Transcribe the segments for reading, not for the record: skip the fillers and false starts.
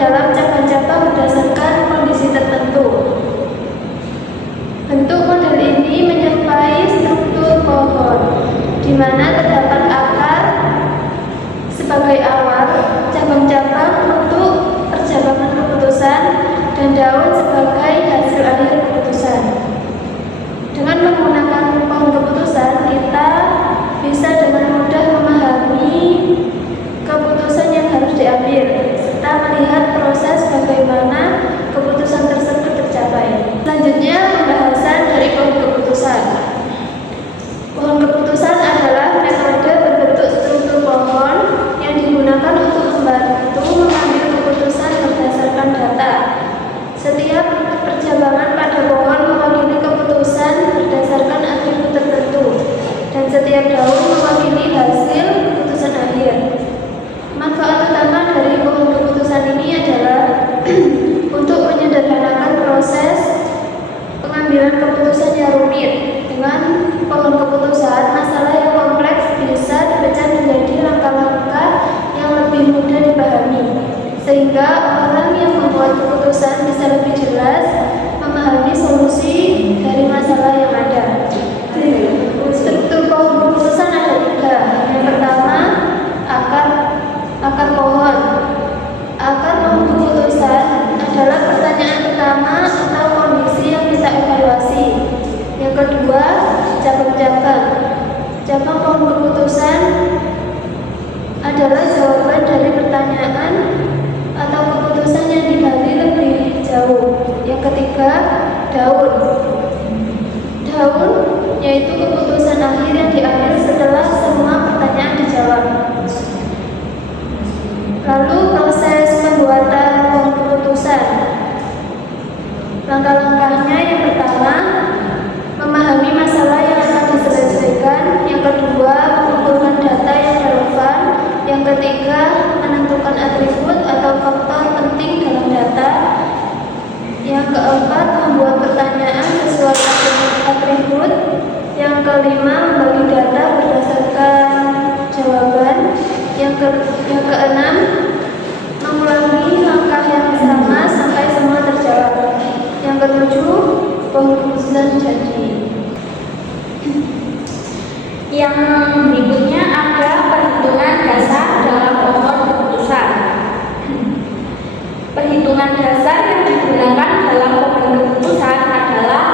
dalam cabang-cabang berdasarkan kondisi tertentu. Bentuk model ini menyerupai struktur pohon, di mana terdapat akar sebagai awal, cabang-cabang untuk percabangan keputusan, dan daun sebagai hasil akhir keputusan. Dengan menggunakan pohon keputusan, kita bisa dengan mudah memahami keputusan yang harus diambil, serta melihat proses bagaimana keputusan tersebut tercapai. Selanjutnya, pembahasan dari pohon keputusan. Pohon keputusan adalah metode berbentuk struktur pohon yang digunakan untuk membantu mengambil keputusan berdasarkan data. Setiap percabangan pada pohon mewakili keputusan berdasarkan atribut tertentu, dan setiap daun mewakili hasil keputusan akhir. Manfaat utama dari pohon keputusan ini adalah untuk menyederhanakan proses pengambilan keputusan yang rumit. Dengan pohon keputusan, masalah yang kompleks bisa dipecah menjadi langkah-langkah yang lebih mudah dipahami, sehingga orang yang membuat keputusan bisa lebih jelas memahami solusi dari masalah yang ada. Struktur pohon keputusan ada 3. Yang pertama, akar pohon. Akar pohon keputusan adalah pertanyaan pertama atau kondisi yang kita evaluasi. Yang kedua, cabang-cabang. Cabang pohon keputusan adalah jawaban dari pertanyaan atau keputusan yang digali lebih jauh. Yang ketiga, daun. Daun yaitu keputusan akhir yang diambil setelah semua pertanyaan dijawab. Lalu proses pembuatan pohon keputusan. Langkah-langkahnya, yang pertama, memahami masalah yang akan diselesaikan. Yang kedua, mengumpulkan data yang relevan. Yang ketiga, menentukan atribut atau faktor penting dalam data. Yang keempat, membuat pertanyaan sesuai atribut. Yang kelima, membagi data berdasarkan jawaban. Yang keenam, mengulangi langkah yang sama sampai semua terjawab. Yang ketujuh, pohon keputusan jadi. Yang berikutnya ada perhitungan dasar dalam pohon keputusan. Perhitungan dasar yang digunakan dalam pohon keputusan adalah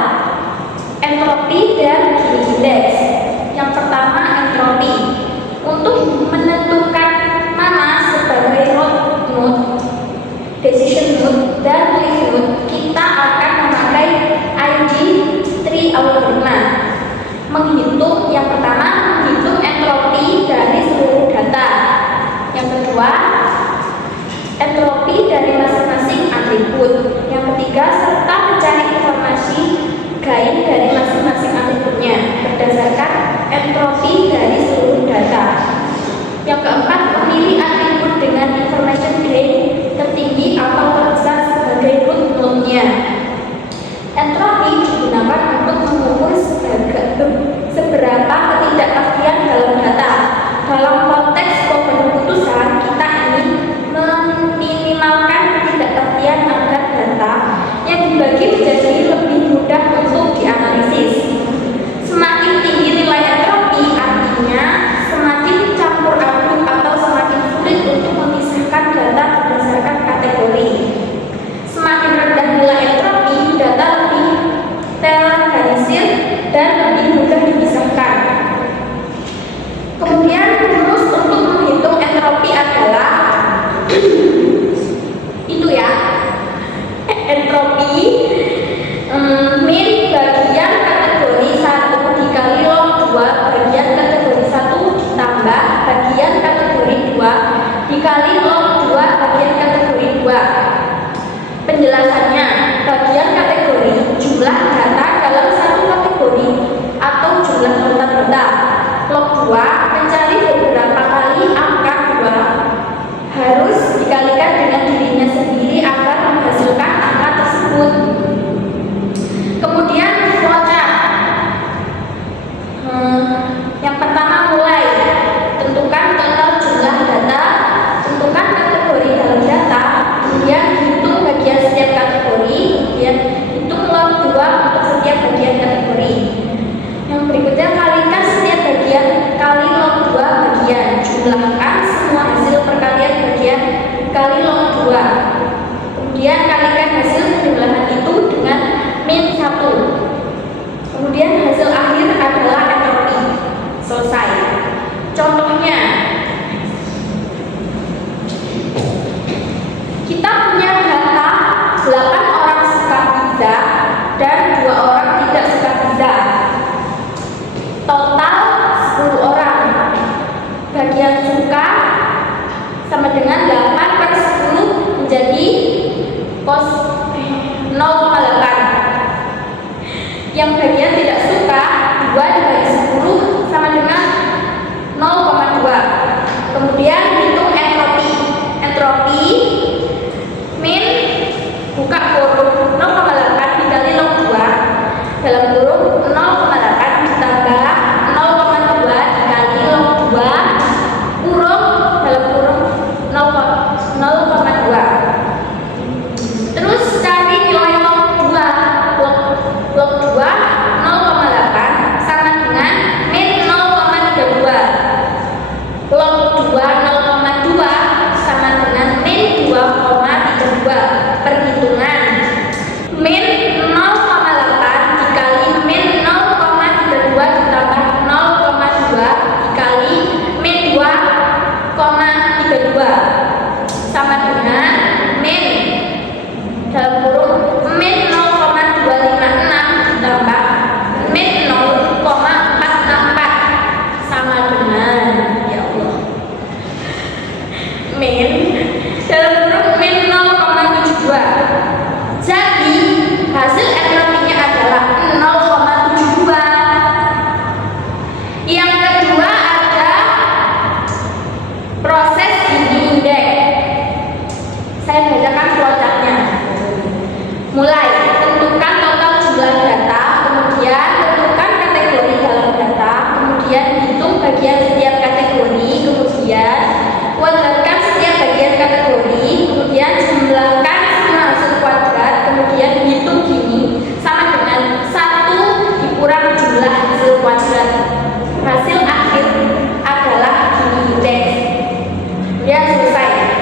entropi dan Gini indeks. Yang pertama, entropi. Untuk menentukan mana sebagai root node, decision node, dan leaf node, kita akan memakai ID tree algoritma. Menghitung, yang pertama, menghitung entropi dari seluruh data. Yang kedua, entropi dari masing-masing atribut. Yang ketiga, serta mencari informasi gain dari masing-masing atributnya berdasarkan entropi dari seluruh data. Yang keempat, memilih atribut dengan information gain tertinggi atau terbesar sebagai root node-nya. Entropi digunakan untuk mengukur seberapa ketidakpastian dalam data. Dalam konteks pohon keputusan, kita ingin meminimalkan ketidakpastian agar data yang Kita punya data 8 orang suka pizza dan 2 orang tidak suka pizza. Total 10 orang. Bagian suka sama dengan 8/10 menjadi 0,8. Yang bagian tidak suka 2 dibagi 10 sama dengan 0,2. Kemudian hitung entropi. Entropi min buka kurung 0,8 dikali log 2 dalam kurung 0,8 ditambah 0,2 dikali log 2 kurung dalam kurung 0,2. Terus cari nilai log 2. Log 2 0,8 sama dengan min 0,32. Log 2 0,2 sama dengan min 2,32. Perhitungan min 0,8 dikali min 0,32 ditambah 0,2 dikali min 2,32 sama dengan min dalam kurung min 0,256 ditambah min 0,464 sama dengan, ya Allah, min dalam kurung min 0,72. Jadi hasil entropinya adalah 0,72. Yang kedua ada proses Gini indeks. Saya bacakan flowchartnya. Mulai tentukan total jumlah data, kemudian tentukan kategori dalam data, kemudian hitung bagian setiap kategori, kemudian kuadratkan setiap bagian kategori, kemudian jumlahkan semua hasil kuadrat, kemudian hitung Gini sama dengan 1 dikurang jumlah hasil kuadrat. Hasil akhir adalah Gini indeks. Kemudian selesai.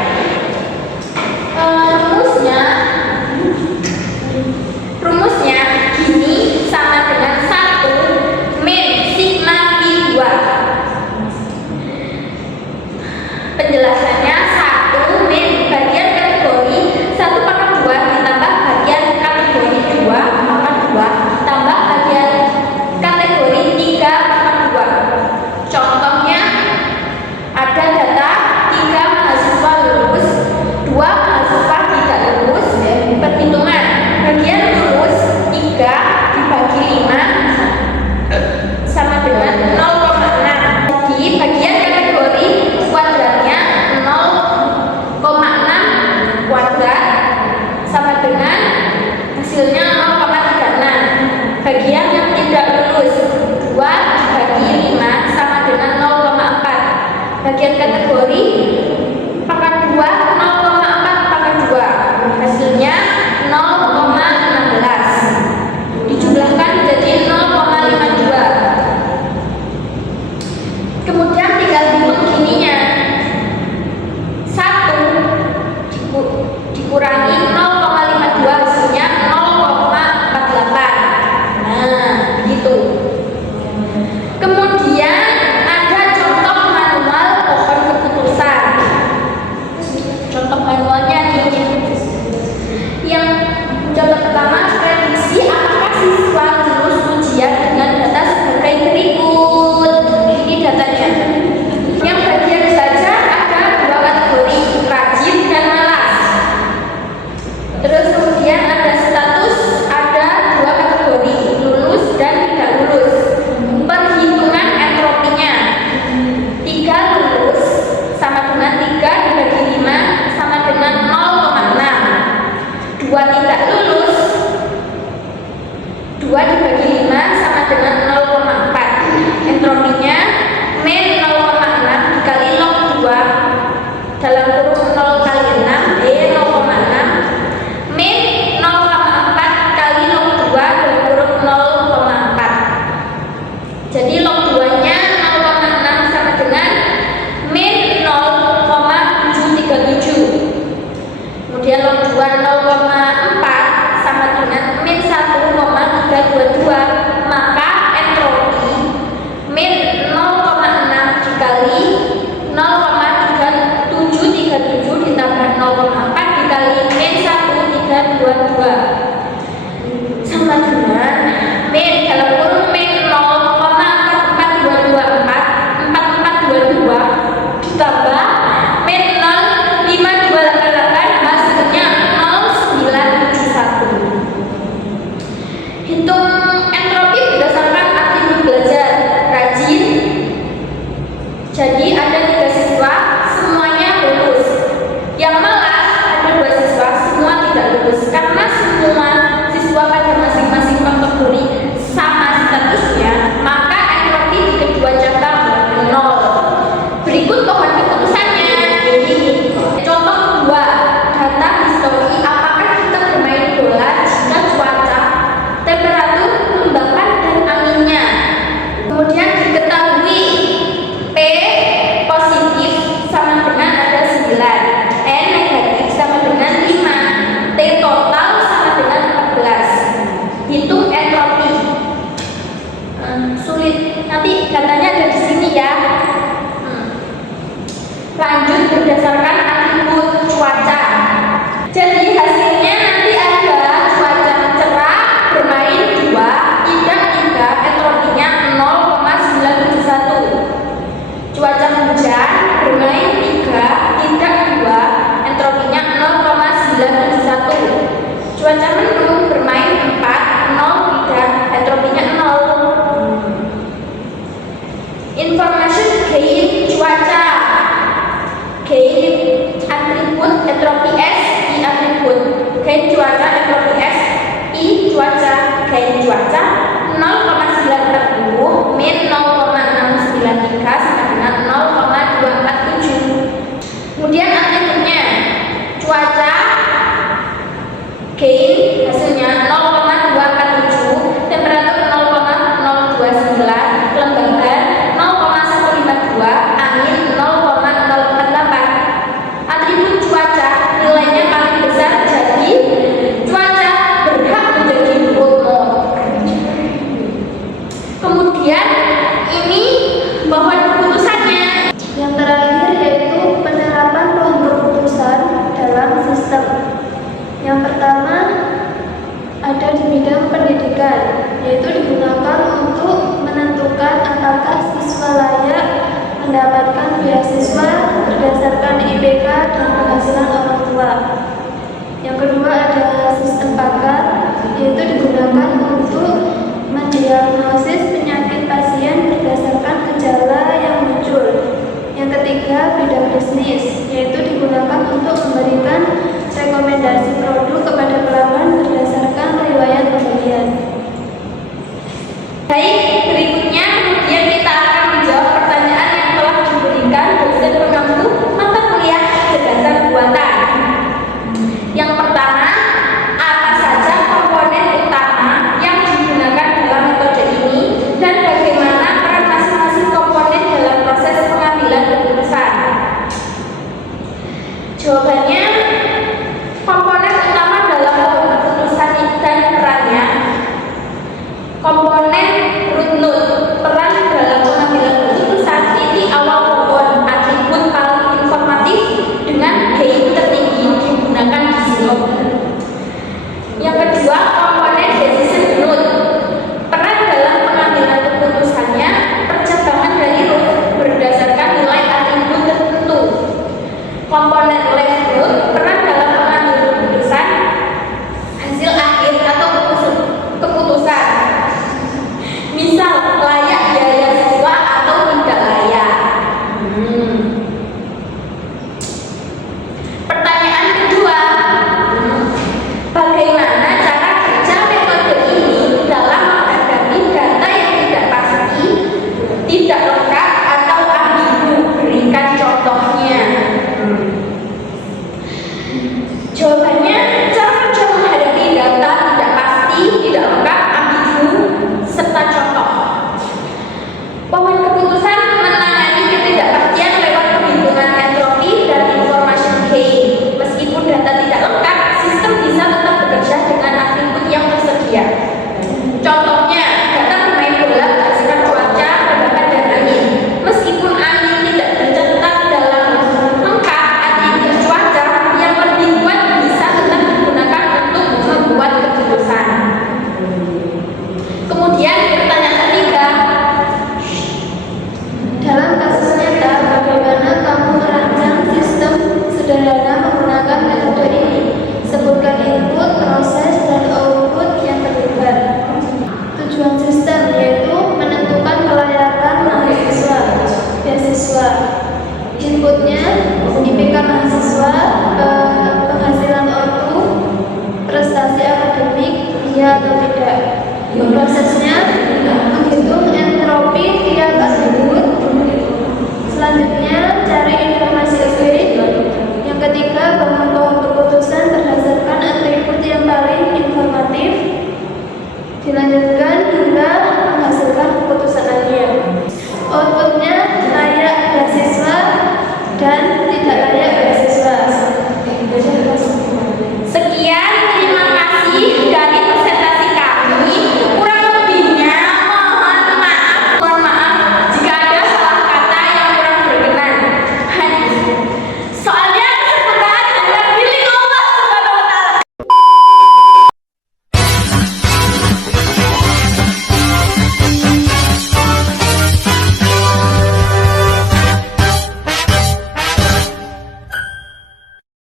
Rumusnya Gini sama dengan 1 min sigma pi 2. Penjelasannya 1 min bagian kategori 1/2 ditambah bagian kategori 2/2 ditambah bagian kategori 3/2. Contohnya ada data 3 mahasiswa lulus, 2 mahasiswa tidak lulus. Perhitungan bagian lulus 3 dibagi 5 sama dengan 0,6. Jadi bagian kategori kuadratnya 0,6 kuadrat sama dengan hasilnya 0,36. Bagian yang tidak lulus 2 dibagi 5 sama dengan 0,4. Bagian kategori pangkat 2 0,4 pangkat 2. Hasilnya 0,16 dijumlahkan menjadi 0,52. Kemudian tinggal hitung Gininya. 1 dikurangi 0,52 hasilnya 0,48. Nah, begitu. Kemudian ada contoh manual pohon keputusan. Contoh manualnya nih. Yang contoh pertama, prediksi apakah siswa lulus ujian dengan data sebagai berikut. Ini datanya. Yang bagian belajar ada 2 kategori, rajin dan malas. Terus kemudian ada status, ada 2 kategori, lulus dan tidak lulus. Perhitungan entropinya 3 lulus sama dengan 3 dibagi 5 sama dengan 0,6. 2 tidak lulus 2 dibagi 5 sama dengan 0,4. Entropinya min 0,6 dikali log 2 dalam kurung 0 kali 6 0,6 min 0,4 kali log 2 dalam kurung 0,4. Jadi log 2 nya 0,6 sama dengan min 0,737. Kemudian log 2 0,4 sama dengan min 1,322. Maka entropi min 0,6 dikali 0,3737 ditambah 0,4 dikali sama dengan min dalam kurung min 0,4422 ditambah min 0,5288 hasilnya 0,971. Hitung entropi berdasarkan atribut belajar rajin. Jadi ada 3 siswa semuanya lulus. Yang malas ada 2 siswa semua tidak lulus karena semua siswa pada masing-masing kategori sama statusnya, maka entropi di kedua cabang 0. Berikut pohon keputusannya. Contoh kedua, data histori apakah kita bermain bola jika cuaca, temperatur, kelembapan, dan anginnya. Kemudian diketahui P positif sama dengan ada 9, N negatif sama dengan 5, T total sama dengan 14. Hitung entropi. Sulit, nanti datanya ada di sini ya. Lanjut berdasarkan atribut cuaca. Jadi hasilnya nanti ada cuaca cerah bermain 2, tidak 3, entropinya 0,971. Cuaca hujan bermain 3, tidak 2, entropinya 0,971. Cuaca mendung bermain 4, 0, 3, entropinya 0. Information gain cuaca. Gain atribut entropi S, I atribut gain cuaca entropi S, I cuaca gain cuaca 0,940 min 0,693 sama dengan 0,247. Kemudian atributnya cuaca gain hasilnya 0,247, temperatur 0,029, kelembaban 0,152, angin 0,048. Atribut cuaca nilainya paling besar, jadi cuaca berhak menjadi bonus. Kemudian ini pohon keputusannya. Yang terakhir yaitu penerapan pohon keputusan dalam sistem. Yang pertama ada di bidang pendidikan, yaitu digunakan untuk menentukan apakah siswa layak mendapatkan beasiswa berdasarkan IPK dan penghasilan orang tua. Yang kedua ada sistem pakar, yaitu digunakan untuk mendiagnosis penyakit pasien berdasarkan gejala yang muncul. Yang ketiga bidang bisnis, yaitu digunakan untuk memberikan rekomendasi produk kepada pelanggan berdasarkan riwayat pembelian. Baik, berikutnya kemudian kita akan menjawab pertanyaan yang telah diberikan dosen pengampu mata kuliah kecerdasan buatan. Yang pertama, apa saja komponen utama yang digunakan dalam metode ini dan bagaimana peran masing-masing komponen dalam proses pengambilan keputusan? Jawabannya, komponen utama dalam keputusan dan perannya komponen root node. Peran dalam pengambilan keputusan titik awal pohon, atribut paling informatif dengan gain tertinggi digunakan di sini.